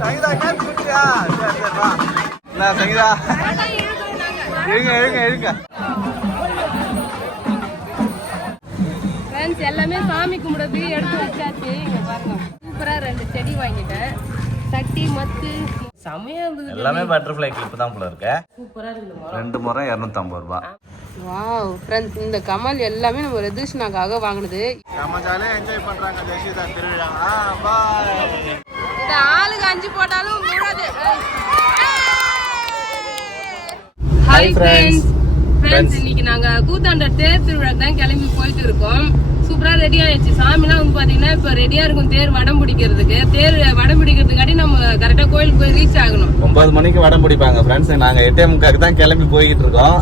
சங்கீதா கேட்க முடியா? சரி சரி வா. என்ன சங்கீதா? எழுங்க எழுங்க எழுங்க. ஃப்ரெண்ட்ஸ் எல்லாமே சாமி கும்பிடுறது எடுத்து வச்சாச்சு. இங்க பாருங்க சூப்பரா 2 செடி வாங்கிட்டேன். சட்டி மத்து செமையா இருந்தது. எல்லாமே பட்டர்ஃப்ளை கிளிப் தான் போல இருக்க. சூப்பரா இருக்குது. 2 முறை 250 ரூபாய். வாவ் ஃப்ரெண்ட்ஸ் இந்த கமல் எல்லாமே நம்ம ரதிஷ்னாக்காக வாங்குனது. நம்ம ஜாலியா என்ஜாய் பண்றாங்க ஜெசிதா திருவிழா. பாய். இந்த ஆளுக்கு 5 போட்டாலும் மூடாது. Hi friends. இன்னைக்கு நாங்க கூத்தாண்ட தேர் திருவிழாக்கு தான் கிளம்பி போயிட்டு இருக்கோம். சூப்பரா ரெடி ஆயிடுச்சு. சாமிலாம் வந்து பாத்தீங்கன்னா இப்ப ரெடியா இருக்கும் தேர் வடம் பிடிக்கிறதுக்கு. தேர் வடம் பிடிக்கிறதுக்காட்டி நம்ம கரெக்டா கோயிலுக்கு போய் ரீச் ஆகணும். 9 மணிக்கு வடம் பிடிப்பாங்க ஃப்ரெண்ட்ஸ். நாங்க 8:30க்கு தான் கிளம்பி போயிட்டு இருக்கோம்.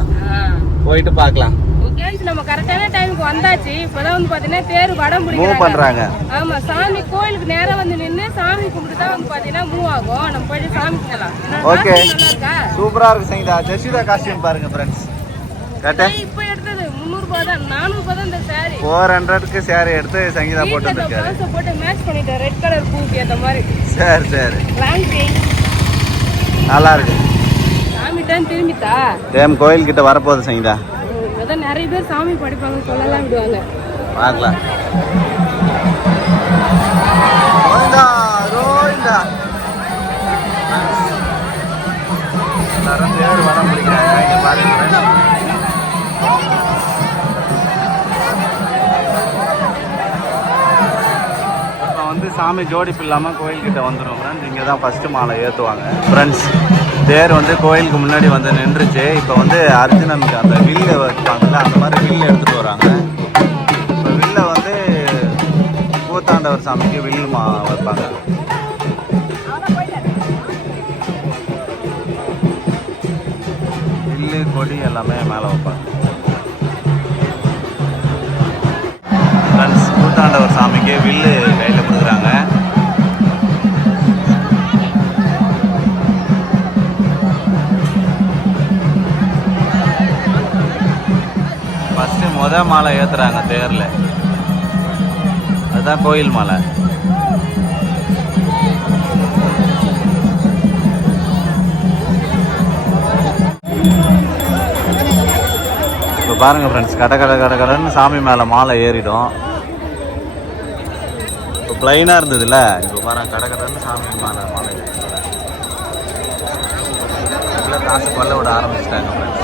போயிட்டு பார்க்கலாம். ஓகே நம்ம கரெக்டான டைமுக்கு வந்தாச்சு. இப்பதான் வந்து பாத்தீங்கன்னா தேர் வடம் பிடிக்கிறாங்க. ஆமா சாமி கோயிலுக்கு நேரா வந்து நின்னு சாமி கும்பிட்டு தான் வந்து பாத்தீங்கன்னா மூவ் ஆகும். நம்ம போயிட்டு சாமி கும்பிடலாம். ஓகே சூப்பரா இருக்கு சங்கீதா. ஜெசிதா காஸ்டியூம் பாருங்க ஃப்ரெண்ட்ஸ். கரெக்ட்டா இப்போ எடுத்தது 300 ரூபாய் தான். 400 ரூபாய் தான் இந்த சாரி. 400க்கு சாரி எடுத்து சங்கீதா போட்டு இருக்காரு. காசு போட்டு மேட்ச் பண்ணிட்டேன். ரெட் கலர் பூக்கு ஏத்த மாதிரி. சரி சரி. லாங் செயின் நல்லா இருக்கு. சாமி டைம் திரும்பிட்டா. தேம் கோயில் கிட்ட வரப்போகுது சங்கீதா. அதான் நிறைய பேர் சாமி படிப்பாங்க சொல்லலாம் விடுவாங்க. பார்க்கலாம். கோயிந்தா கோயிந்தா. எல்லாரும் தேர் வடம் பிடிக்கிறாங்க. இங்க பாருங்க. சாமி ஜோடிப்பு இல்லாமல் கோயில்கிட்ட வந்துடும் ஃப்ரெண்ட்ஸ். இங்கே தான் ஃபஸ்ட்டு மாலை ஏற்றுவாங்க ஃப்ரெண்ட்ஸ். தேர் வந்து கோயிலுக்கு முன்னாடி வந்து நின்றுச்சு. இப்போ வந்து அர்ஜுனனுக்கு அந்த வில்லை வைப்பாங்கல்ல, அந்த மாதிரி வில்லை எடுத்துகிட்டு வராங்க. இப்போ வில்லை வந்து கூத்தாண்டவர் சாமிக்கு வில்லு வைப்பாங்க. வில்லு கொடி எல்லாமே மேலே வைப்பாங்க ஃப்ரெண்ட்ஸ். கூத்தாண்டவர் சாமிக்கு வில்லு கையில் கொடுக்குறாங்க. ஃபஸ்ட்டு மாலை ஏற்றுறாங்க தேரில். அதுதான் கோயில் மாலை. இப்போ பாருங்கள் ஃப்ரெண்ட்ஸ், கடன்னு சாமி மேலே மாலை ஏறிடும். இப்போ ப்ளைனாக இருந்ததுல்ல, இப்போ பாருங்கள் கடன்னு சாமி மேலே மாலை ஏறிடும். காசு கொள்ள விட ஆரம்பிச்சிட்டாங்க ஃப்ரெண்ட்ஸ்.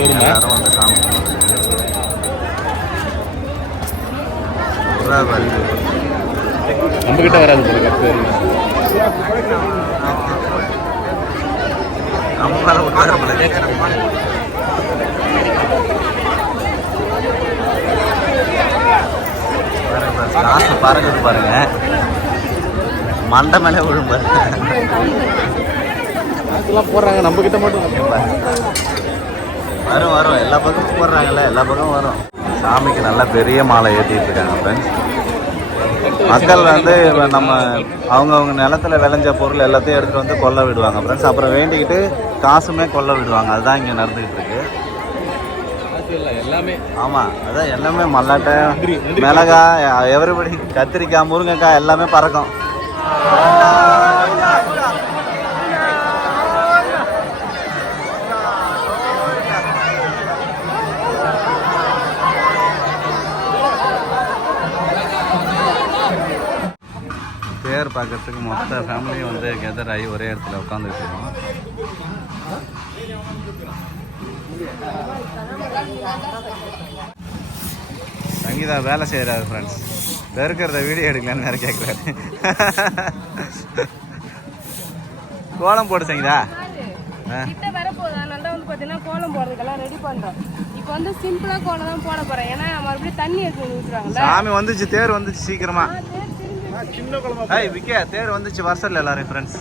எல்லாரும் வந்து சாமி நம்மகிட்ட வராது நம்ம மேலே விட்டாங்க. காசு பறக்குது பாருங்க, மண்டை மேலே விழும் பாருங்க. காசுலாம் போடுறாங்க, நம்ம கிட்ட மட்டும் வரும் எல்லா பக்கமும் போடுறாங்கல்ல, எல்லா பக்கமும் வரும். சாமிக்கு நல்லா பெரிய மாலை ஏற்றிட்டு இருக்காங்க ஃப்ரெண்ட்ஸ். மக்கள் வந்து நம்ம அவங்கவுங்க நிலத்துல விளைஞ்ச பொருள் எல்லாத்தையும் எடுத்துகிட்டு வந்து கொல்ல விடுவாங்க ஃப்ரெண்ட்ஸ். அப்புறம் வேண்டிக்கிட்டு காசுமே கொல்ல விடுவாங்க. அதுதான் இங்கே நடந்துக்கிட்டு இருக்கு எல்லாமே. ஆமாம், அதான் எல்லாமே மல்லாட்டை, மிளகாய், எவரிபடி, கத்திரிக்காய், முருங்கைக்காய் எல்லாமே பறக்கும். தேர் பார்க்கறதுக்கு மொத்த ஃபேமிலியும் வந்து கெதர் ஆகி ஒரே இடத்துல உட்காந்துட்டு இருக்கோம். சங்கீதா வேலை செய்கிறாரு ஃப்ரெண்ட்ஸ். பெருக்கிறத வீடியோ எடுக்கலான்னு வேறு கேட்குறாரு. கோலம் போடு சங்கீதா. கோலம் போடுறதுக்கெல்லாம் ரெடி பண்றோம். இப்போ வந்து சிம்பிளா கோலம் தான் போட போறேன். ஏன்னா மறுபடியும் தண்ணி எடுத்து ஊற்றுறாங்க. சாமி வந்துச்சு, தேர் வந்துச்சு சீக்கிரமா. விக்கே தேர் வந்துச்சு, வருஷம் எல்லாரும் ஃப்ரெண்ட்ஸ்.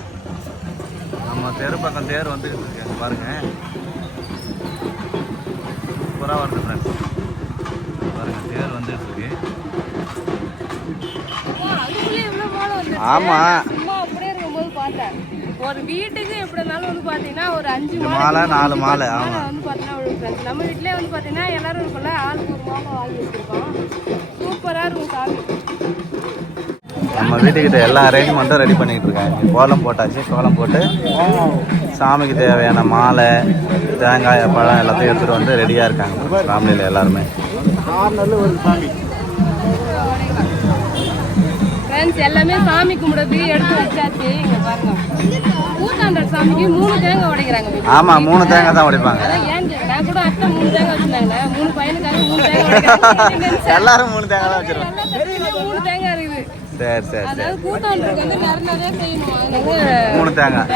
நம்ம தெரு பக்கம் தேர் வந்துட்டு இருக்காங்க பாருங்க, சூப்பராக வருது ஃப்ரெண்ட்ஸ். பாருங்க தேர் வந்துட்டு இருக்கு. ஆமா, அப்படியே இருக்கும்போது பார்த்தேன் ஒரு வீட்டுக்கு எப்படி இருந்தாலும் வந்து பாத்தீங்கன்னா ஒரு 5 மாலை 4 மாலை வந்து பாத்தீங்கன்னா நம்ம வீட்லயே வந்து பாத்தீங்கன்னா எல்லாரும் இருக்குல்ல, ஆளுக்கு ஒரு மாலை வாங்கி வச்சிருக்கோம். சூப்பரா இருக்கும் சாமி. நம்ம வீட்டுக்கிட்ட எல்லா அரேஞ்ச்மெண்ட்டும் ரெடி பண்ணிக்கிட்டு இருக்காங்க. கோலம் போட்டாச்சு. கோலம் போட்டு சாமிக்கு தேவையான மாலை, தேங்காய், பழம் எல்லாத்தையும் எடுத்துகிட்டு வந்து ரெடியாக இருக்காங்க ஃபேமிலியில் எல்லாருமே. ஃப்ரெண்ட்ஸ் எல்லாமே சாமி கும்பிடுறதுக்கு எடுத்து வச்சாச்சு. இங்க பாருங்க, கூத்தாண்டர் சாமிக்கு 3 தேங்காய் உடைக்கிறாங்க. ஆமாம், 3 தேங்காய் தான் உடைப்பாங்க. அதான் ஏன் நான் கூட அத்தை 3 தேங்காய் வச்சுருந்தாங்களே, 3 பையனுக்காக 3 தேங்காய் உடைக்கிறாங்க. எல்லாரும் 3 தேங்காய் தான் வச்சிருக்கோம். 3 தேங்காய் இருக்குது. சரி சரி சரி. அதாவது கூத்தாண்டருக்கு வந்து நிறைய செய்யணும். அதனால 3 தேங்காய்.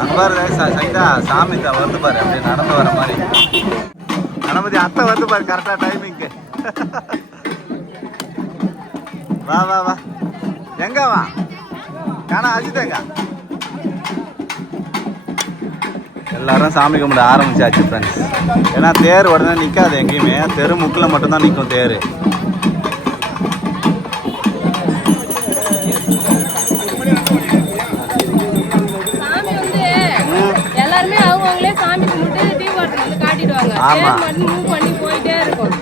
அங்கே பாரு சைதா, சாமி வந்து பாரு அப்படி நடந்து வர மாதிரி. கணபதி அத்தை வந்து பாரு கரெக்டாக டைமிங்க்கு. வா வா வா. எங்க வா காணா அஜித்தேங்க. எல்லாரும் சாமி கும்பிட ஆரம்பிச்சாச்சு ஃப்ரெண்ட்ஸ். ஏன்னா தேர் உடனே நிற்காது எங்கேயுமே, தெரு முக்கில் மட்டும்தான் நிற்கும் தேர். சாமி வந்து எல்லாருமே அவங்களே சாமி கும்பிட்டு தீபாவளி வந்து காட்டிடுவாங்க. மூவ் பண்ணி போயிட்டே இருக்கும்.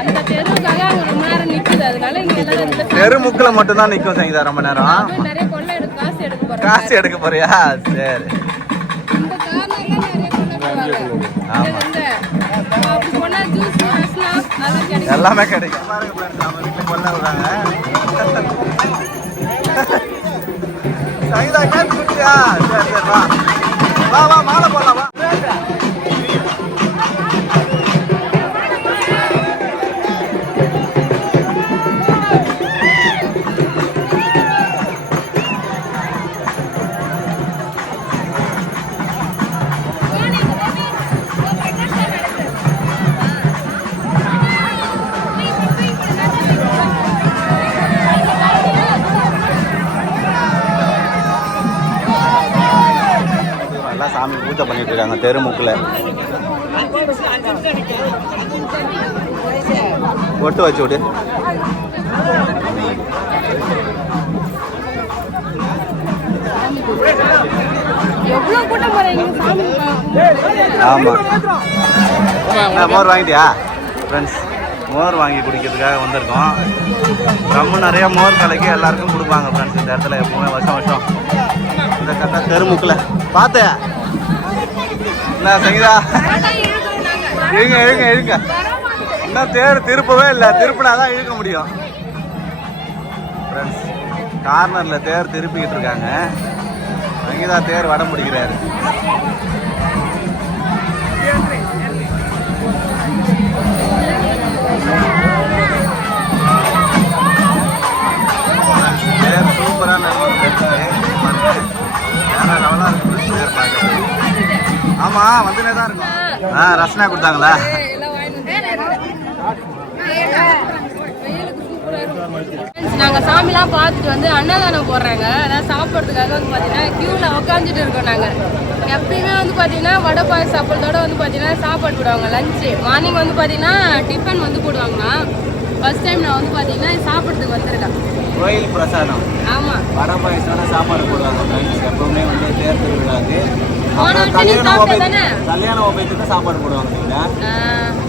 அந்த தெருவுக்காக அங்க ரொம்ப நேரம் நிக்குது. அதனால இங்க எல்லாரும் தெரு முக்கில் மட்டும்தான் நிற்கும் சங்கீதா ரொம்ப நேரம். நிறைய கொள்ளை எடுத்து காசு எடுக்க போறியா? சரி. இந்த காரணம் நிறைய கொள்ளை போனா ஜூஸ் கிடைக்கும். எல்லாமே கிடைக்கும். பாருங்க ஃப்ரெண்ட்ஸ், நம்ம வீட்டில் கொள்ளை விடுறாங்க. சங்கீதா கேட்டு குட்டியா? சரி சரி வா வா வா, மாலை போடலாம் வா. சாமி பூஜை பண்ணிட்டு இருக்காங்க தெருமுக்கில். ஒட்டு வச்சு விடு. ஆமாம், மோர் வாங்கிட்டியா ஃப்ரெண்ட்ஸ்? மோர் வாங்கி குடிக்கிறதுக்காக வந்திருக்கோம். ரொம்ப நிறைய மோர் கலக்கி எல்லாருக்கும் கொடுப்பாங்க ஃப்ரெண்ட்ஸ் இந்த இடத்துல எப்பவுமே வருஷம் வருஷம். இந்த கரெக்டாக தெருமுக்கில் பார்த்து என்ன சங்கீதா? இழுங்க இழுங்க இழுங்க. இன்னும் தேர் திருப்பவே இல்லை, திருப்பினா தான் இழுக்க முடியும் ஃப்ரெண்ட்ஸ். கார்னரில் தேர் திருப்பிக்கிட்டு இருக்காங்க. சங்கீதா தேர் வடம் பிடிக்கிறாரு. தேர் சூப்பராக நல்லா இருக்கு தேர் பார்க்க. ஆமா வந்துனே தான் இருக்கும். ரசனா கொடுத்தாங்களா? நாங்க சாமிலாம் பார்த்துட்டு வந்து அன்னதானம் போடுறாங்க. அதாவது சாப்பிட்றதுக்காக வந்து பாத்தீங்கன்னா கியூல உட்காந்துட்டு இருக்கோம். நாங்க எப்பயுமே வந்து பாத்தீங்கன்னா வடை பாய் சாப்பிட்றதோட வந்து பாத்தீங்கன்னா சாப்பாடு போடுவாங்க. லஞ்சு மார்னிங் வந்து பாத்தீங்கன்னா டிஃபன் வந்து போடுவாங்கன்னா ஃபர்ஸ்ட் டைம் நான் வந்து பாத்தீங்கன்னா சாப்பிட்றதுக்கு வந்திருக்கேன். கோயில் பிரசாதம். ஆமா, வடை பாயசோட சாப்பாடு போடுவாங்க எப்பவுமே வந்து தேர் திருவிழாக்கு. கல்யாண உபயத்துக்கு சாப்பாடு போடுவாங்க.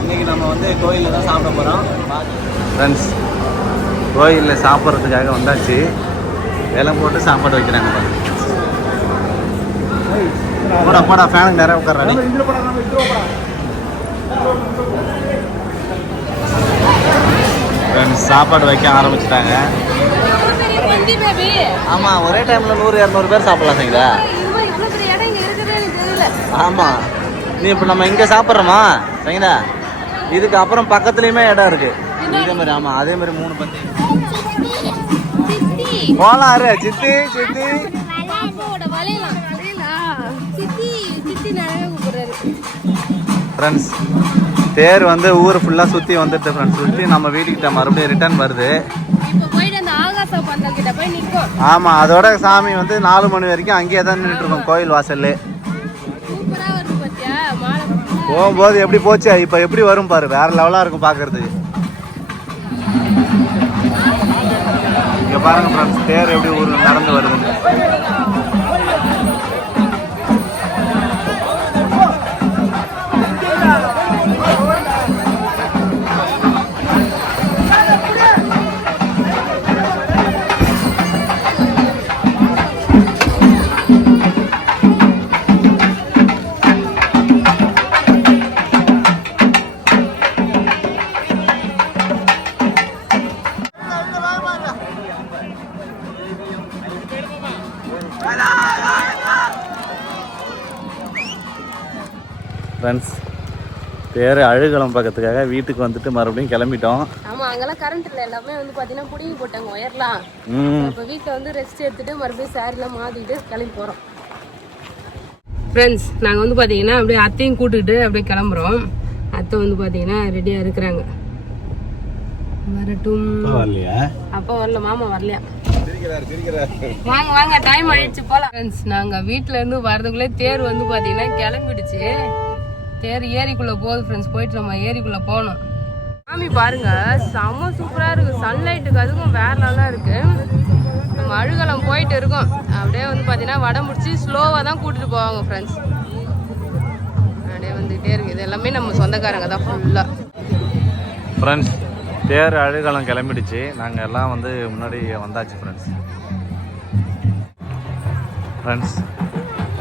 இன்னைக்கு நம்ம வந்து கோயிலில் தான் சாப்பிட போகிறோம் ஃப்ரெண்ட்ஸ். கோயிலில் சாப்பிட்றதுக்காக வந்தாச்சு. வேலம் போட்டு சாப்பாடு வைக்கிறாங்க. போடா போடா, ஃபேனுக்கு நிறைய உட்கார்றாடி. ஃப்ரெண்ட்ஸ் சாப்பாடு வைக்க ஆரம்பிச்சிட்டாங்க. ஆமாம், ஒரே டைமில் 100-200 பேர் சாப்பிடலாம் சரிங்களா? ஆமாம், நீ இப்போ நம்ம இங்கே சாப்பிட்றோமா சரிங்களா? இதுக்கு அப்புறம் பக்கத்துலேயுமே இடம் இருக்கு இதே மாதிரி. ஆமாம், அதே மாதிரி 3 பந்தி போகலாம். சித்தி சித்தி ஃப்ரெண்ட்ஸ், தேர் வந்து ஊர் ஃபுல்லாக சுற்றி வந்துட்டு ஃப்ரெண்ட்ஸ். சுற்றி நம்ம வீட்டுக்கிட்ட மறுபடியும் ரிட்டர்ன் வருது. ஆமாம், அதோட சாமி வந்து 4 மணி வரைக்கும் அங்கேயே தான் நின்றுட்டு இருக்கோம் கோயில் வாசல்ல. போகும்போது எப்படி போச்சு, இப்போ எப்படி வரும் பாரு, வேற லெவலாக இருக்கும் பார்க்கறதுக்கு. இங்கே பாருங்க ஃப்ரெண்ட்ஸ், தேர் எப்படி ஊர் நடந்து வருதுன்னு. ஃப்ரெண்ட்ஸ் தேர் அழுகலம் பக்கத்துக்காக வீட்டுக்கு வந்துட்டு மறுபடியும் கிளம்பிட்டோம். ஆமா, அங்கெல்லாம் கரண்ட் இல்லை, எல்லாமே வந்து பாத்தீங்கன்னா புடிங்கி போட்டாங்க ஒயர்லாம். இப்போ வீட்டில் வந்து ரெஸ்ட் எடுத்துட்டு மறுபடியும் சாரிலாம் மாத்திட்டு கிளம்பி போறோம். ஃப்ரெண்ட்ஸ், நாங்கள் வந்து பாத்தீங்கன்னா அப்படியே அத்தையும் கூட்டுக்கிட்டு அப்படியே கிளம்புறோம். அத்தை வந்து பாத்தீங்கன்னா ரெடியா இருக்கிறாங்க. வரட்டும். அப்பா வரல, மாமா வரலையா? வாங்க வாங்க, டைம் ஆயிடுச்சு போலாம். ஃப்ரெண்ட்ஸ், நாங்க வீட்டுல இருந்து வரதுக்குள்ளே தேர் வந்து பாத்தீங்கன்னா கிளம்பிடுச்சு. தேர் ஏரிக்குள்ள போகுது ஃப்ரெண்ட்ஸ். போயிட்டு நம்ம ஏரிக்குள்ள போகணும். சாமி பாருங்க, செம்ம சூப்பரா இருக்கு. சன்லைட்டுக்கு அதுக்கும் வேற நல்லா இருக்கு. நம்ம அழுகலம் போயிட்டு இருக்கோம். அப்படியே வந்து பாத்தீங்கன்னா வடம் முடிச்சு ஸ்லோவா தான் கூட்டிட்டு போவாங்க ஃப்ரெண்ட்ஸ். அப்படியே வந்துகிட்டே இருக்கு. இது எல்லாமே நம்ம சொந்தக்காரங்க தான் ஃபுல்லா. ஃப்ரெண்ட்ஸ், தேர் அழுகலம் கிளம்பிடுச்சு. நாங்கள் எல்லாம் வந்து முன்னாடி வந்தாச்சு ஃப்ரெண்ட்ஸ்.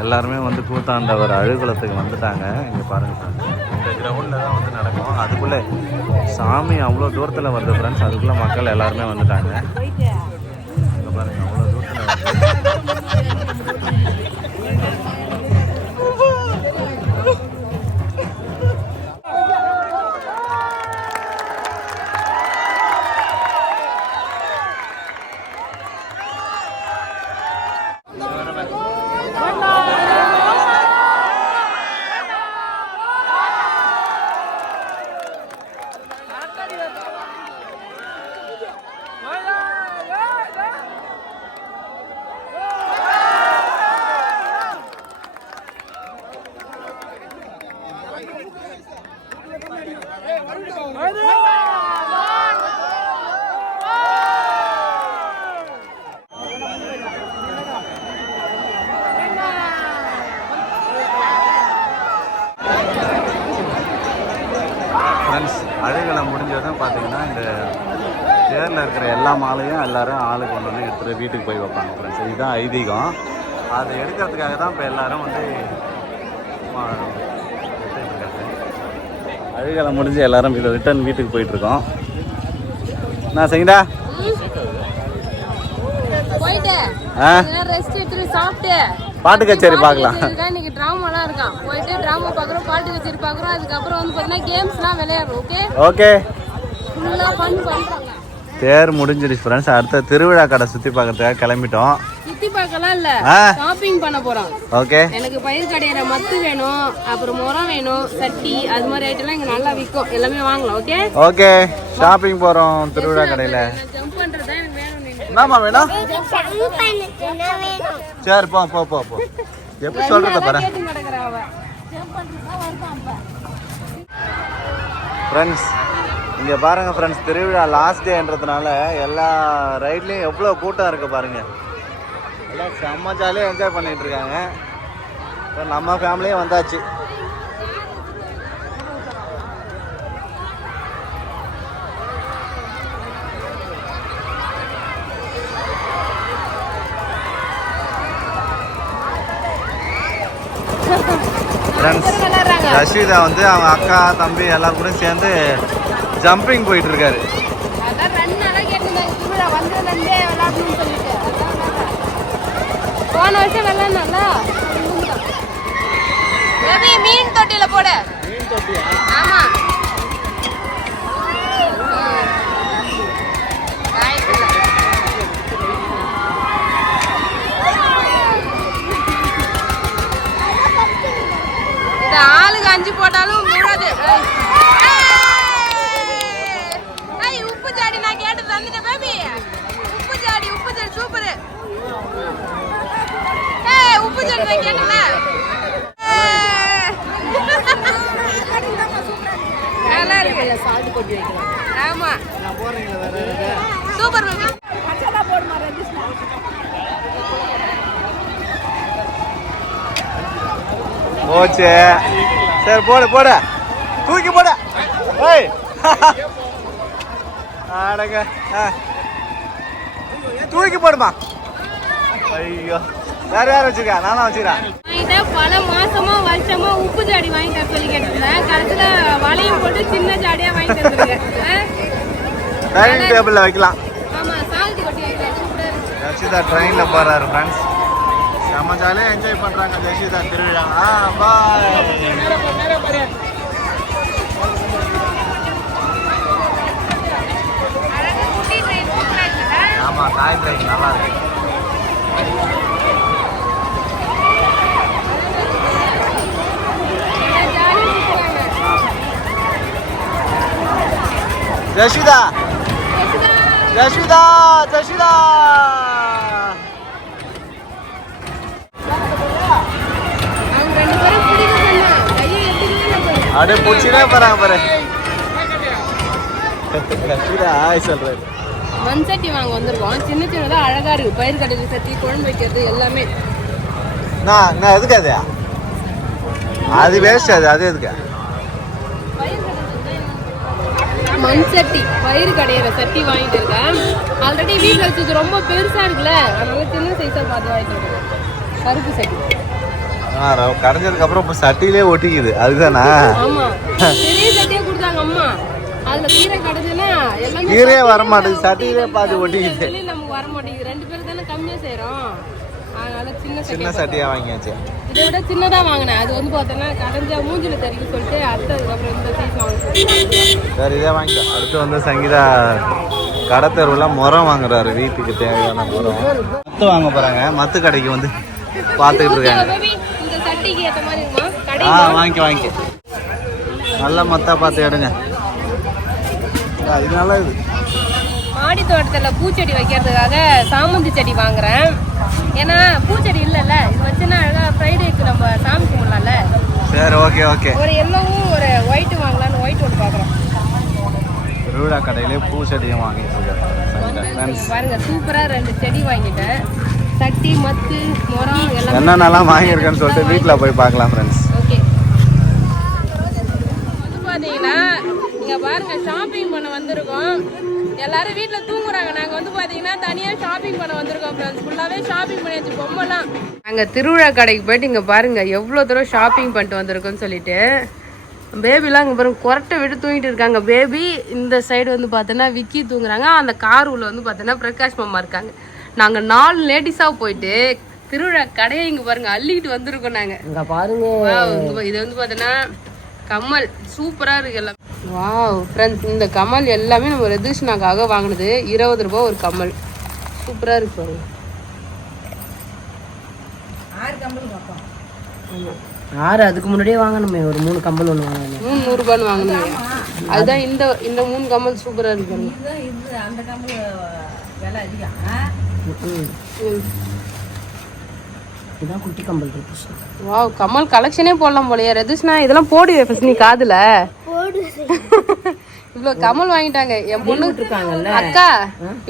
எல்லாருமே வந்து கூத்தாண்டவர் அழுகுலத்துக்கு வந்துட்டாங்க. இங்கே பாருங்கள் ஃப்ரெண்ட்ஸ், இந்த கிரவுண்டில் தான் வந்து நடக்கும். அதுக்குள்ளே சாமி அவ்வளோ தூரத்தில் வருது ஃப்ரெண்ட்ஸ். அதுக்குள்ளே மக்கள் எல்லாருமே வந்துட்டாங்க. இங்கே பாருங்கள், அவ்வளோ தூரத்தில் வருது. அழுகலம் முடிஞ்சதும் பார்த்தீங்கன்னா இந்த தேரில் இருக்கிற எல்லா மாலையும் எல்லாரும் ஆளுக்கு ஒன்று ஒன்று எடுத்துகிட்டு வீட்டுக்கு போய் வைப்பாங்க ஃப்ரெண்ட்ஸ். இதுதான் ஐதீகம். அதை எடுக்கிறதுக்காக தான் இப்போ எல்லாரும் வந்து அழுகலம் முடிஞ்சு எல்லாரும் ரிட்டர்ன் வீட்டுக்கு போயிட்டுருக்கோம். நான் செய்யுடா பாட்டு கச்சேரி பார்க்கலாம். இன்னைக்கு டிராமாலாம் இருக்கான். போயிட்டு டிராமா பார்க்குறோம், பாட்டு கச்சேரி பார்க்குறோம். அதுக்கப்புறம் வந்து பார்த்தீங்கன்னா கேம்ஸ்லாம் விளையாடுறோம். Okay okay. ஃபுல்லாக ஃபன் பண்ணுறாங்க. தேர் முடிஞ்சிருச்சு ஃப்ரெண்ட்ஸ். அடுத்த திருவிழா கடை சுற்றி பார்க்கறதுக்காக கிளம்பிட்டோம். சுற்றி பார்க்கலாம் இல்லை, ஷாப்பிங் பண்ண போகிறோம். ஓகே. எனக்கு பயிர் கடையிற மத்து வேணும், அப்புறம் முறம் வேணும், சட்டி, அது மாதிரி ஐட்டம்லாம் இங்கே நல்லா விற்கும். எல்லாமே வாங்கலாம். Okay okay. ஷாப்பிங் போகிறோம் திருவிழா கடையில். ஜம்ப் பண்ணுறது தான் எனக்கு வேணும். என்னம்மா வேணும்? சரி போ போ போ போ. எப்படி சொல்கிறத பாரு ஃப்ரெண்ட்ஸ். இங்கே பாருங்கள் ஃப்ரெண்ட்ஸ், திருவிழா லாஸ்ட் டேன்றதுனால எல்லா ரைட்லேயும் எவ்வளோ கூட்டம் இருக்குது பாருங்கள். எல்லாம் செம்ம ஜாலியாக என்ஜாய் பண்ணிகிட்டு இருக்காங்க. நம்ம ஃபேமிலியும் வந்தாச்சு. ஃப்ரெண்ட்ஸ், ரஷீதா வந்து அவங்க அக்கா தம்பி எல்லாரும் கூட சேர்ந்து ஜம்பிங் போயிட்டு இருக்காரு. போன வருஷம் விளையாடல. மீன் தொட்டியில போட. மீன் தொட்டியா? ஆமா. இது ஆளுக்கு 5 போட்டாலும் முடியாது. உப்பு ஜாடி நான் கேட்டு தந்துட்டேன் பேபி. உப்பு ஜாடி சூப்பரு. உப்பு ஜாடி நான் கேட்டல. நல்லா இருக்கு. சால்ட் போட்டு வைக்கலாம். ஆமா. நான் போறீங்களா வேற? Super baby. மசாலா போடுமா ரஜிஸ்னா? போச்சு. சரி போடு போடு, தூக்கி போடு. ஏய் ஆடங்க, தூக்கி போடுமா. ஐயோ, வேற யாரும் வச்சுக்கா? நானும் வச்சுக்கிறேன். பல மாசமா வருஷமா உப்பு ஜாடி வாங்கி தர சொல்லி கேட்டிருந்தேன். கடைசியில வளையும் போட்டு சின்ன ஜாடியா வாங்கி தந்துருக்கேன். டைனிங் டேபிள்ல வைக்கலாம். ஆமா, சால்ட் கொட்டி வைக்கலாம். சூப்பரா இருக்கு. ரஷீதா ட்ரெயின்ல போறாரு ஃப்ரெண்ட்ஸ். செம்ம ஜாலியாக என்ஜாய் பண்ணுறாங்க ஜெஷிதா திருவிழா. பாய். ஆமாம், டாய் ட்ரெயின் நல்லா இருக்கு. ஜெஷிதா ஜெஷிதா ஜெஷிதா அப்படியே பிடிச்சிடே போறாங்க பாரு. ஜெஷிதா ஆய் சொல்றாரு. மண் சட்டி வாங்க வந்திருக்கோம். சின்ன சின்னதா அழகா இருக்கு. பயிர் கடையில் சட்டி, குழம்பு வைக்கிறது எல்லாமே. நான் எதுக்கு அது? அது வேஸ்ட். அது எதுக்கு? மண் சட்டி, பயிர் கடையிற சட்டி வாங்கிட்டு இருக்கேன். ஆல்ரெடி வீட்டில் வச்சது ரொம்ப பெருசா இருக்குல்ல, அதனால சின்ன சைஸா பார்த்து வாங்கிட்டு இருக்கேன். கருப்பு சட்டி. கடைஞ்சதுக்கு அப்புறம் இப்போ சட்டிலே ஒட்டிக்குது, அதுதானா? ஆமா, பெரிய சட்டியே கொடுத்தாங்க அம்மா. அதுல கீரை கடைஞ்சனா எல்லாமே கீரையே வர மாட்டேங்குது, சட்டிலே பாதி ஒட்டிக்குது. நமக்கு வர மாட்டேங்குது. 2 பேருக்கு தானே கம்மியா செய்யறோம், அதனால சின்ன சட்டியா வாங்கியாச்சு. இதை விட சின்னதா வாங்கினேன். அது வந்து பார்த்தோன்னா கடைஞ்சா மூஞ்சில தெரியும் சொல்லிட்டு அடுத்த அதுக்கப்புறம் இந்த சைஸ் வாங்க. சரி, இதே வாங்கிட்டோம். அடுத்து வந்து சங்கீதா கடை தெருவில் முறம் வாங்குறாரு, வீட்டுக்கு தேவையான முறம். மத்து வாங்க போறாங்க. மத்து கடைக்கு வந்து பார்த்துக்கிட்டு இருக்காங்க. இந்த சட்டிக்கு ஏற்ற மாதிரி இருக்குமா கடை? வாங்கி நல்ல மத்தா பார்த்து எடுங்க. இது நல்லா இது. மாடி தோட்டத்தில் பூச்செடி வைக்கிறதுக்காக சாமந்தி செடி வாங்குறேன். ஏன்னா பூச்செடி இல்லைல்ல, இது வச்சுன்னா அழகாக ஃப்ரைடேக்கு நம்ம சாமி கும்பிடலாம்ல. சரி, ஓகே. ஒரு எல்லோவும் ஒரு ஒயிட் வாங்கலான்னு ஒயிட் ஒன்று பார்க்குறோம். திருவிழா கடையிலே பூச்செடியும் வாங்கிட்டு இருக்காரு. பாருங்க, சூப்பராக 2 செடி வாங்கிட்டேன். சட்டி, மத்து, முறம் எல்லாம் என்னென்னலாம் வாங்கியிருக்கேன்னு சொல்லிட்டு வீட்டில் போய் பார்க்கலாம் ஃப்ரெண்ட்ஸ். ஓகே. வந்து பார்த்தீங்கன்னா இங்கே பாருங்க, ஷாப்பிங் பண்ண வந்திருக்கோம். எல்லாரும் வீட்டில் தூங்குறாங்க. நாங்கள் வந்து பார்த்தீங்கன்னா தனியாக ஷாப்பிங் பண்ண வந்திருக்கோம் ஃப்ரெண்ட்ஸ். ஃபுல்லாகவே ஷாப்பிங் பண்ணியாச்சு, பொம்மைலாம். நாங்கள் திருவிழா கடைக்கு போயிட்டு இங்கே பாருங்க எவ்வளோ தூரம் ஷாப்பிங் பண்ணிட்டு வந்திருக்கோம்னு சொல்லிட்டு. பேபிலாம் இங்கே பாருங்க கொரட்டை விட்டு தூங்கிட்டு இருக்காங்க. பேபி இந்த சைடு வந்து பார்த்தோன்னா விக்கி தூங்குறாங்க. அந்த கார் உள்ள வந்து பார்த்தோன்னா பிரகாஷ் மாமா இருக்காங்க. நாங்கள் 4 லேடிஸாக போயிட்டு திருவிழா கடையை இங்கே பாருங்க அள்ளிக்கிட்டு வந்திருக்கோம். நாங்கள் இங்கே பாருங்க, இது வந்து பார்த்தோன்னா கம்மல் சூப்பராக இருக்கு எல்லாம். வாவ் ஃப்ரெண்ட்ஸ், இந்த கம்மல் எல்லாமே நம்ம ரதிஷ்னாக்காக வாங்கினது. 20 ரூபா ஒரு கம்மல். சூப்பராக இருக்கு பாருங்க. 6 கம்பல் பார்ப்போம். ஆமாம், 6 அதுக்கு முன்னாடியே வாங்கணுமே. ஒரு 3 கம்பல் ஒன்று வாங்கணும். 100 ரூபான்னு வாங்கணும். அதுதான் இந்த 3 கம்மல் சூப்பராக இருக்கு. இது அந்த கம்பல் விலை அதிகம். இதுதான் குட்டி கம்பல் ரதிஷ்ணா. வாவ், கம்மல் கலெக்ஷனே போடலாம் போலயே ரதிஷ்ணா. இதெல்லாம் போடு ஃபர்ஸ்ட் நீ காதுல. இவ்வளோ கமல் வாங்கிட்டாங்க என் பொண்ணு இருக்காங்கல்ல அக்கா.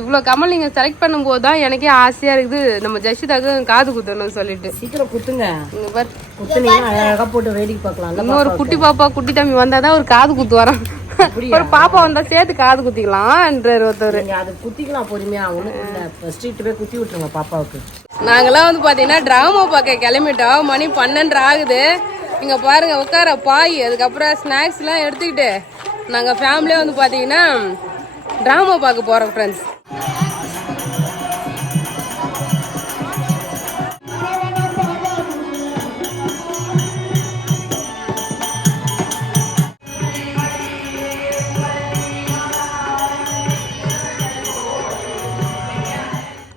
இவ்வளோ கமல் நீங்க செலக்ட் பண்ணும்போது தான் எனக்கே ஆசையா இருக்குது நம்ம ஜெஷிதாக்கு காது குத்தணும்னு சொல்லிட்டு. சீக்கிரம் குத்துங்க. இங்க பாரு, குத்துனீங்கன்னா அழகா போட்டு வேடிக்கை பார்க்கலாம். இன்னொரு குட்டி பாப்பா குட்டி தம்பி வந்தாதான் ஒரு காது குத்து வரான். ஒரு பாப்பா வந்தா சேர்த்து காது குத்திக்கலாம்ன்றாரு ஒருத்தர். அது குத்திக்கலாம் பொறுமையா. ஒன்றும் ஸ்ட்ரீட் போய் குத்தி விட்டுருங்க பாப்பாவுக்கு. நாங்கெல்லாம் வந்து பாத்தீங்கன்னா டிராமா பார்க்க கிளம்பிட்டோம். மணி 12 ஆகுது. இங்க பாருங்க உட்கார பாய், அதுக்கப்புறம் ஸ்நாக்ஸ் எல்லாம் எடுத்துக்கிட்டு நாங்க ஃபேமிலியா வந்து பாத்தீங்கன்னா டிராமா பார்க்க போறோம் ஃப்ரெண்ட்ஸ்.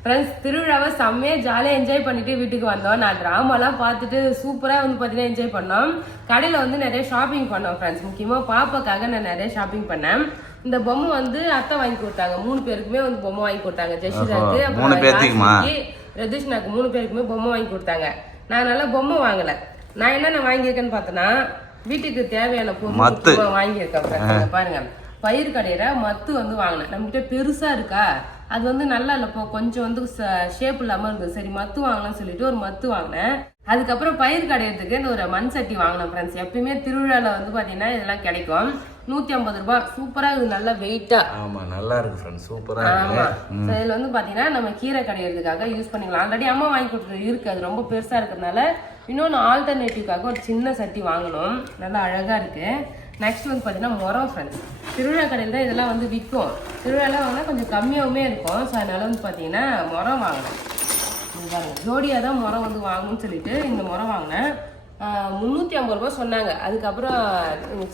ஃப்ரெண்ட்ஸ், திருவிழாவை செம்மையாக ஜாலியாக என்ஜாய் பண்ணிட்டு வீட்டுக்கு வந்தோம். நான் ட்ராமாலாம் பார்த்துட்டு சூப்பராக வந்து பார்த்தீங்கன்னா என்ஜாய் பண்ணோம். கடையில் வந்து நிறைய ஷாப்பிங் பண்ணோம் ஃப்ரெண்ட்ஸ். முக்கியமாக பாப்பாக்காக நான் நிறைய ஷாப்பிங் பண்ணேன். இந்த பொம்மை வந்து அத்தை வாங்கி கொடுத்தாங்க. 3 பேருக்குமே வந்து பொம்மை வாங்கி கொடுத்தாங்க. ஜெஷிதாக்கு, ரதிஷ்னாக்கு 3 பேருக்குமே பொம்மை வாங்கி கொடுத்தாங்க. நான் நல்லா பொம்மை வாங்கலை. நான் என்னென்ன வாங்கியிருக்கேன்னு பார்த்தேன்னா வீட்டுக்கு தேவையான பொருள் வாங்கியிருக்கேன் ஃப்ரெண்ட்ஸ். பாருங்க, பயிர் கடையிற மத்து வந்து வாங்கினேன். நம்மகிட்ட பெருசா இருக்கா, அது வந்து நல்லா இல்லப்போ கொஞ்சம் வந்து ஷேப் இல்லாம இருக்குது. சரி மத்து வாங்கலாம்னு சொல்லிட்டு ஒரு மத்து வாங்கினேன். அதுக்கப்புறம் பயிர் கடையிறதுக்கு இந்த ஒரு மண் சட்டி வாங்கினேன் ஃப்ரெண்ட்ஸ். எப்பயுமே திருவிழால வந்து பாத்தீங்கன்னா இதெல்லாம் கிடைக்கும். 150 ரூபாய். சூப்பரா இது, நல்லா வெயிட்டா. ஆமா, நல்லா இருக்கு ஃப்ரெண்ட்ஸ், சூப்பரா இருக்கு. இதுல வந்து பாத்தீங்கன்னா நம்ம கீரை கடையிறதுக்காக யூஸ் பண்ணிக்கலாம். ஆல்ரெடி அம்மா வாங்கி கொடுத்தது இருக்கு, அது ரொம்ப பெருசா இருக்கிறதுனால இன்னொன்று ஆல்டர்னேட்டிவ்காக ஒரு சின்ன சட்டி வாங்கணும். நல்லா அழகா இருக்கு. நெக்ஸ்ட் வந்து பார்த்தீங்கன்னா முறம் ஃப்ரெண்ட்ஸ். திருவிழா கடையில் தான் இதெல்லாம் வந்து விற்கும். திருவிழாலாம் வாங்கினா கொஞ்சம் கம்மியாகவுமே இருக்கும். ஸோ அதனால வந்து பார்த்தீங்கன்னா முறம் வாங்கணும். இது பாருங்க ஜோடியாக தான் முறம் வந்து வாங்கணும்னு சொல்லிட்டு இந்த முறம் வாங்கினேன். 350 ரூபா சொன்னாங்க. அதுக்கப்புறம்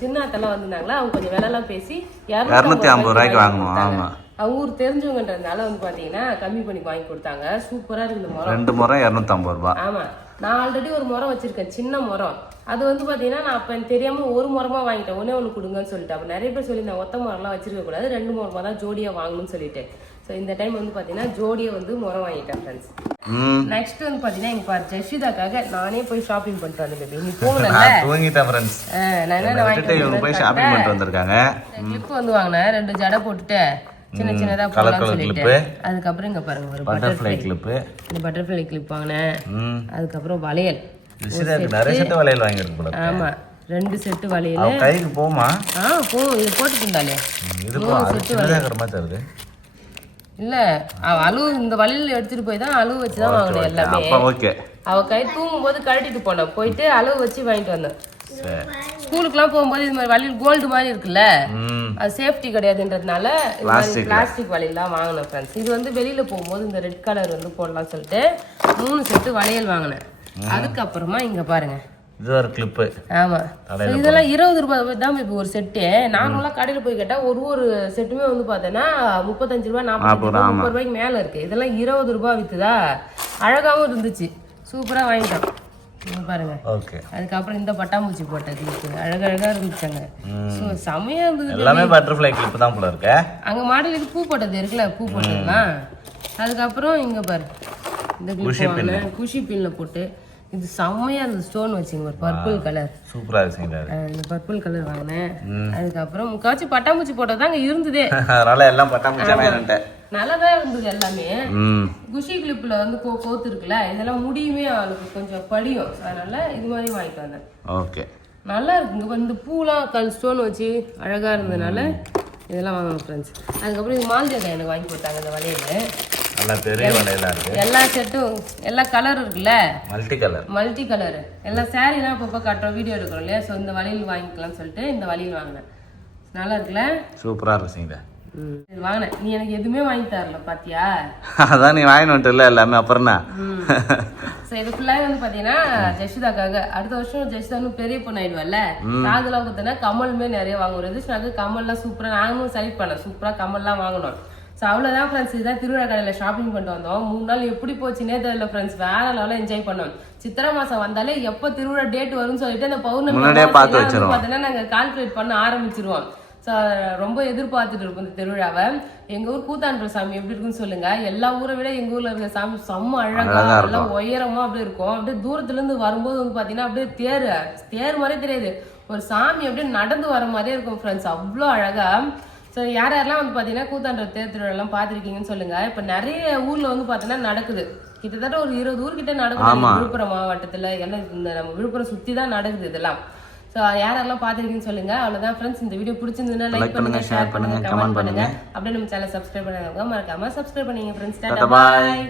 சின்ன அத்தெல்லாம் வந்திருந்தாங்களா, அவங்க கொஞ்சம் விலைலாம் பேசி 250 ரூபாய்க்கு வாங்கணும். ஆமாம், அவங்க ஊர் தெரிஞ்சவங்கன்றதுனால வந்து பார்த்தீங்கன்னா கம்மி பண்ணி வாங்கி கொடுத்தாங்க. சூப்பராக இருக்குது இந்த முறம். 2 முறம் 250 ரூபா. ஆமாம், நான் ஆல்ரெடி ஒரு முறம் வச்சிருக்கேன், சின்ன முறம். அது வந்து பார்த்தீங்கன்னா நான் அப்போ எனக்கு தெரியாமல் ஒரு முறமாக வாங்கிட்டேன். ஒன்று கொடுங்கன்னு சொல்லிட்டு. அப்போ நிறைய பேர் சொல்லி நான் ஒத்த முறம்லாம் வச்சிருக்க கூடாது, 2 முறமாக தான் ஜோடியாக வாங்கணும்னு சொல்லிட்டு. ஸோ இந்த டைம் வந்து பார்த்தீங்கன்னா ஜோடியை வந்து முறம் வாங்கிட்டேன் ஃப்ரெண்ட்ஸ். நெக்ஸ்ட் வந்து பார்த்தீங்கன்னா எங்க பாரு ஜெஷிதாக்காக நானே போய் ஷாப்பிங் பண்ணிட்டு வந்தேன். பேபி நீ போகல, தூங்கிட்டேன் ஃப்ரெண்ட்ஸ். நான் என்ன வாங்கிட்டு போய் ஷாப்பிங் பண்ணிட்டு வந்திருக்காங்க. கிளிப் வந்து வாங்கினேன், 2 ஜடை போட்டுட்டு சின்ன சின்னதா போடலாம்னு சொல்லிட்டு. அதுக்கப்புறம் இங்க பாருங்க ஒரு பட்டர்ஃப்ளை கிளிப். இந்த பட்டர்ஃப்ளை கிளிப் வாங்கினேன். அதுக்கப்புறம் வளையல், நிறைய செட் வளையல் வாங்கிருக்கு போல. ஆமா 2 செட் வளையல். கைக்கு போமா? போகும். இது போட்டுட்டு இருந்தாலே இது போகுது இல்ல, அழுவு இந்த வளையல் எடுத்துட்டு போய் தான் அழுவு வச்சு தான் வாங்கினேன் எல்லாமே. ஓகே, அவ கை தூங்கும் போது கழட்டிட்டு போனேன், போயிட்டு அளவு வச்சு வாங்கிட்டு வந்தேன். ஸ்கூலுக்குலாம் போகும்போது இது மாதிரி வளையல் கோல்டு மாதிரி இருக்குல்ல, அது சேஃப்டி கிடையாதுன்றதுனால பிளாஸ்டிக் வளையல்லாம் வாங்கினேன் ஃப்ரெண்ட்ஸ். இது வந்து வெளியில போகும்போது இந்த ரெட் கலர் வந்து போடலாம்னு சொல்லிட்டு 3 செட்டு வளையல் வாங்கினேன். அதுக்கப்புறமா இங்க பாருங்க இது ஒரு கிளிப். ஆமா, இதெல்லாம் 20 ரூபாய் தான் இப்போ ஒரு செட்டு. நாங்களாம் கடையில போய் கேட்டா ஒரு செட்டுமே வந்து பார்த்தேன்னா 35 ரூபாய் 40 ரூபாய் 30 ரூபாய்க்கு மேல இருக்கு. இதெல்லாம் 20 ரூபாய் வித்துதா. அழகாவும் இருந்துச்சு, சூப்பரா வாங்கிட்டோம். பாருங்க. அதுக்கப்புறம் இந்த பட்டாம்பூச்சி போட்ட கிளிப் அழகழகா இருந்துச்சாங்க. செமையா இருந்தது. எல்லாமே பட்டர்ஃப்ளை கிளிப் தான் போல இருக்கு. அங்க மாடலுக்கு பூ போட்டது இருக்குல்ல, பூ போட்டதுலாம். அதுக்கப்புறம் இங்க பாரு இந்த கிளிப் குஷி பின்ல போட்டு இது செம்மையா இருந்தது. ஸ்டோன் வச்சுங்க ஒரு பர்பிள் கலர், சூப்பரா இருக்குங்க. இந்த பர்பிள் கலர் வாங்கினேன். அதுக்கப்புறம் முக்காச்சு பட்டாம்பூச்சி போட்டது அங்க இருந்ததே, அதனால எல்லாம் பட்டாம்பூச்சி நல்லாதான் இருந்தது எல்லாமே. குஷி கிளிப்ல வந்து கோத்து இருக்குல்ல, இதெல்லாம் முடியுமே அவளுக்கு கொஞ்சம் படியும், அதனால இது மாதிரி வாங்கிட்டு வந்தேன். ஓகே, நல்லா இருக்குங்க. இந்த பூலாம் ஸ்டோன் வச்சு அழகா இருந்ததுனால இதெல்லாம் வாங்கணும் ஃப்ரெண்ட்ஸ். அதுக்கப்புறம் இது மால்ஜாக்கா எனக்கு வாங்கி கொடுத்தாங்க. இந்த வளையல் நல்லா பெரிய வளையலா இருக்கு. எல்லா செட்டும் எல்லா கலர் இருக்குல்ல, மல்டி கலர். எல்லா சாரீலாம் அப்பப்போ காட்டுறோம், வீடியோ எடுக்கிறோம் இல்லையா. ஸோ இந்த வளையல் வாங்கிக்கலாம்னு சொல்லிட்டு இந்த வளையல் வாங்கினேன். நல்லா இருக்குல்ல, சூப்பரா இருக்குங்க. இது வாங்கினேன். நீ எனக்கு எதுவுமே வாங்கி தரல பாத்தியா? அதான் நீ வாங்கிட்டு வந்துட்டல எல்லாமே. அப்புறம் ஸோ இது ஃபுல்லாக வந்து பார்த்தீங்கன்னா ஜெஷிதாக்காக. அடுத்த வருஷம் ஜெஷிதானும் பெரிய பொண்ணு ஆயிடுவாள்ல, காதெல்லாம் பார்த்தீங்கன்னா கமலுமே நிறைய வாங்குறது. கமல்லாம் சூப்பராக நானும் செலக்ட் பண்ணேன், சூப்பராக கமல்லாம் வாங்கணும். ஸோ அவ்வளோதான் ஃப்ரெண்ட்ஸ், இதுதான் திருவிழா கடையில் ஷாப்பிங் பண்ணிட்டு வந்தோம். 3 நாள் எப்படி போச்சுன்னே தெரியல ஃப்ரெண்ட்ஸ். வேற லெவலில் என்ஜாய் பண்ணோம். சித்திரை மாதம் வந்தாலே எப்போ திருவிழா டேட் வரும்னு சொல்லிட்டு அந்த பௌர்ணமி பார்த்தீங்கன்னா நாங்கள் கால்குலேட் பண்ண ஆரம்பிச்சிருவோம். ஸோ ரொம்ப எதிர்பார்த்துட்டு இருப்போம் இந்த திருவிழாவை. எங்கள் ஊர் கூத்தாண்டவர் சாமி எப்படி இருக்குன்னு சொல்லுங்க. எல்லா ஊரை விட எங்கள் ஊரில் இருக்கிற சாமி செம்ம அழகா, எல்லாம் உயரமாக அப்படியே இருக்கும். அப்படியே தூரத்துலேருந்து வரும்போது வந்து பார்த்தீங்கன்னா அப்படியே தேர் மாதிரியே தெரியாது, ஒரு சாமி அப்படியே நடந்து வர மாதிரியே இருக்கும் ஃப்ரெண்ட்ஸ், அவ்வளோ அழகா. ஸோ யாரெல்லாம் வந்து பார்த்தீங்கன்னா கூத்தாண்டவர் தேர் திருவிழாலாம் பார்த்துருக்கீங்கன்னு சொல்லுங்க. இப்போ நிறைய ஊரில் வந்து பார்த்தீங்கன்னா நடக்குது, கிட்டத்தட்ட ஒரு 20 ஊர்கிட்ட நடக்குது விழுப்புரம் மாவட்டத்தில். எல்லாம் இந்த நம்ம விழுப்புரம் சுற்றி தான் நடக்குது இதெல்லாம். ஸோ யாரெல்லாம் பார்த்துருக்கீங்கன்னு சொல்லுங்க. அவ்வளோதான் ஃப்ரெண்ட்ஸ், இந்த வீடியோ பிடிச்சிருந்ததுன்னா லைக் பண்ணுங்க, ஷேர் பண்ணுங்க, கமெண்ட் பண்ணுங்க. அப்படியே நம்ம சேனல் சப்ஸ்கிரைப் பண்ணுங்க, மறக்காம சப்ஸ்கிரைப் பண்ணுங்க ஃப்ரெண்ட்ஸ். டாடா பாய்.